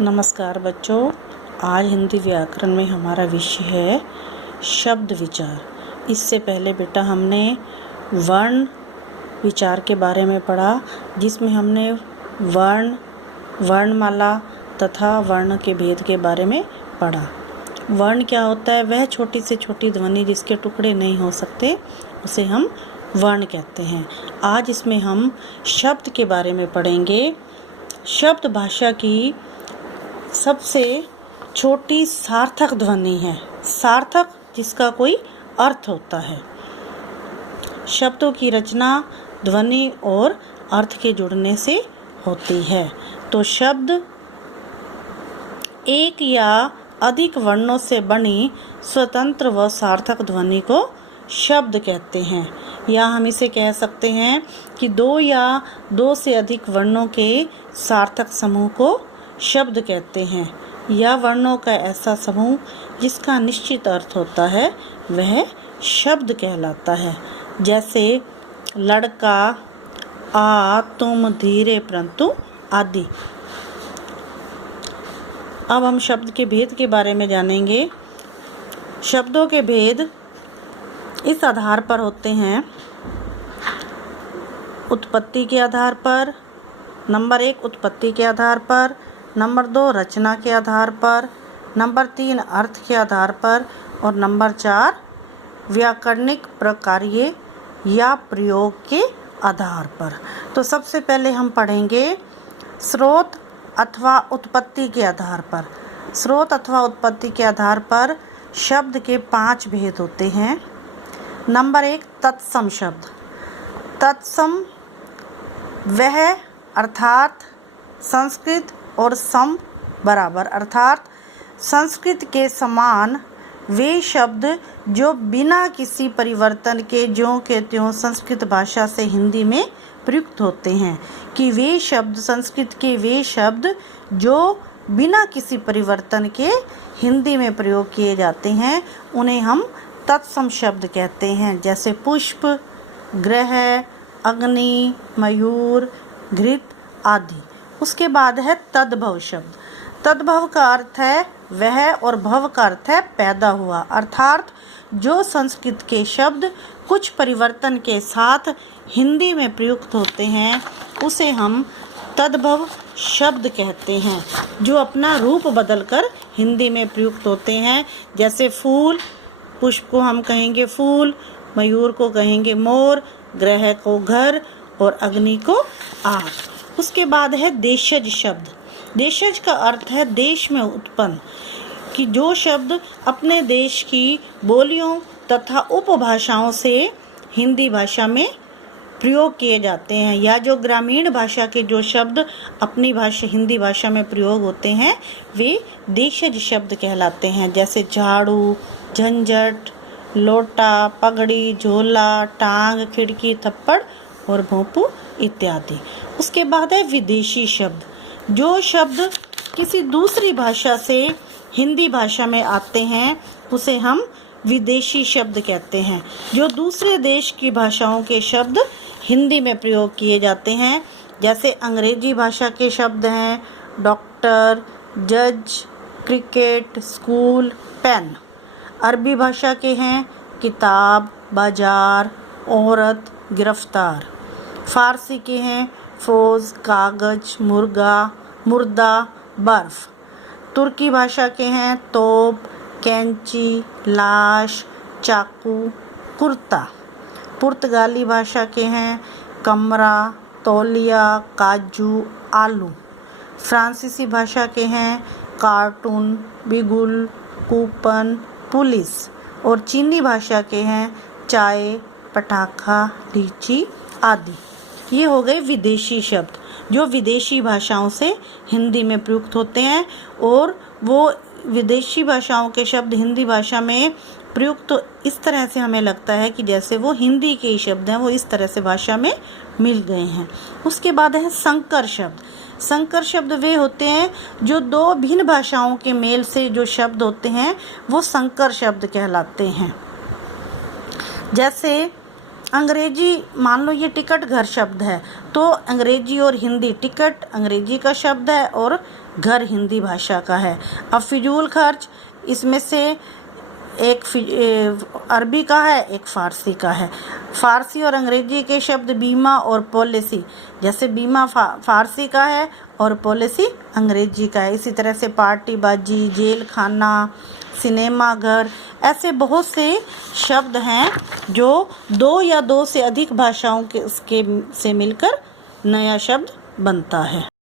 नमस्कार बच्चों, आज हिंदी व्याकरण में हमारा विषय है शब्द विचार। इससे पहले बेटा हमने वर्ण विचार के बारे में पढ़ा, जिसमें हमने वर्ण, वर्णमाला तथा वर्ण के भेद के बारे में पढ़ा। वर्ण क्या होता है? वह छोटी से छोटी ध्वनि जिसके टुकड़े नहीं हो सकते उसे हम वर्ण कहते हैं। आज इसमें हम शब्द के बारे में पढ़ेंगे। शब्द भाषा की सबसे छोटी सार्थक ध्वनि है। सार्थक जिसका कोई अर्थ होता है। शब्दों की रचना ध्वनि और अर्थ के जुड़ने से होती है। तो शब्द एक या अधिक वर्णों से बनी स्वतंत्र व सार्थक ध्वनि को शब्द कहते हैं। या हम इसे कह सकते हैं कि दो या दो से अधिक वर्णों के सार्थक समूह को शब्द कहते हैं। या वर्णों का ऐसा समूह जिसका निश्चित अर्थ होता है वह शब्द कहलाता है। जैसे लड़का, आ, तुम, धीरे, परंतु आदि। अब हम शब्द के भेद के बारे में जानेंगे। शब्दों के भेद इस आधार पर होते हैं, उत्पत्ति के आधार पर। नंबर 1 उत्पत्ति के आधार पर, नंबर 2 रचना के आधार पर, नंबर 3 अर्थ के आधार पर और नंबर 4 व्याकरणिक प्रकार्य या प्रयोग के आधार पर। तो सबसे पहले हम पढ़ेंगे स्रोत अथवा उत्पत्ति के आधार पर। स्रोत अथवा उत्पत्ति के आधार पर शब्द के 5 भेद होते हैं। नंबर 1 तत्सम शब्द। तत्सम वह अर्थात संस्कृत और सम बराबर अर्थात संस्कृत के समान वे शब्द जो बिना किसी परिवर्तन के ज्यों के त्यों संस्कृत भाषा से हिंदी में प्रयुक्त होते हैं। कि वे शब्द संस्कृत के वे शब्द जो बिना किसी परिवर्तन के हिंदी में प्रयोग किए जाते हैं उन्हें हम तत्सम शब्द कहते हैं। जैसे पुष्प, ग्रह, अग्नि, मयूर, घृत आदि। उसके बाद है तद्भव शब्द। तद्भव का अर्थ है वह और भव का अर्थ है पैदा हुआ। अर्थात जो संस्कृत के शब्द कुछ परिवर्तन के साथ हिंदी में प्रयुक्त होते हैं उसे हम तद्भव शब्द कहते हैं, जो अपना रूप बदलकर हिंदी में प्रयुक्त होते हैं। जैसे फूल, पुष्प को हम कहेंगे फूल, मयूर को कहेंगे मोर, ग्रह को घर और अग्नि को आग। उसके बाद है देशज शब्द। देशज का अर्थ है देश में उत्पन्न। कि जो शब्द अपने देश की बोलियों तथा उपभाषाओं से हिंदी भाषा में प्रयोग किए जाते हैं। या जो ग्रामीण भाषा के जो शब्द अपनी भाषा हिंदी भाषा में प्रयोग होते हैं वे देशज शब्द कहलाते हैं। जैसे झाड़ू, झंझट, लोटा, पगड़ी, झोला, टांग, खिड़की, थप्पड़ और भोंपू इत्यादि। उसके बाद है विदेशी शब्द। जो शब्द किसी दूसरी भाषा से हिंदी भाषा में आते हैं उसे हम विदेशी शब्द कहते हैं। जो दूसरे देश की भाषाओं के शब्द हिंदी में प्रयोग किए जाते हैं। जैसे अंग्रेजी भाषा के शब्द हैं डॉक्टर, जज, क्रिकेट, स्कूल, पेन। अरबी भाषा के हैं किताब, बाजार, औरत, गिरफ्तार। फारसी के हैं फौज, कागज, मुर्दा, बर्फ। तुर्की भाषा के हैं तोप, कैंची, लाश, चाकू, कुर्ता। पुर्तगाली भाषा के हैं कमरा, तौलिया, काजू, आलू। फ्रांसीसी भाषा के हैं कार्टून, बिगुल, कूपन, पुलिस। और चीनी भाषा के हैं चाय, पटाखा, लीची आदि। ये हो गए विदेशी शब्द जो विदेशी भाषाओं से हिंदी में प्रयुक्त होते हैं। और वो विदेशी भाषाओं के शब्द हिंदी भाषा में प्रयुक्त तो इस तरह से हमें लगता है कि जैसे वो हिंदी के ही शब्द हैं, वो इस तरह से भाषा में मिल गए हैं। उसके बाद है संकर शब्द। संकर शब्द वे होते हैं जो दो भिन्न भाषाओं के मेल से जो शब्द होते हैं वो संकर शब्द कहलाते हैं। जैसे अंग्रेजी, मान लो ये टिकट घर शब्द है तो अंग्रेजी और हिंदी, टिकट अंग्रेजी का शब्द है और घर हिंदी भाषा का है। अब फिजूल खर्च, इसमें से एक अरबी का है, एक फ़ारसी का है। फ़ारसी और अंग्रेजी के शब्द बीमा और पॉलिसी, जैसे बीमा फ़ारसी का है और पॉलिसी अंग्रेजी का है। इसी तरह से पार्टी बाजी, जेल खाना, सिनेमा घर, ऐसे बहुत से शब्द हैं जो दो या दो से अधिक भाषाओं के से मिलकर नया शब्द बनता है।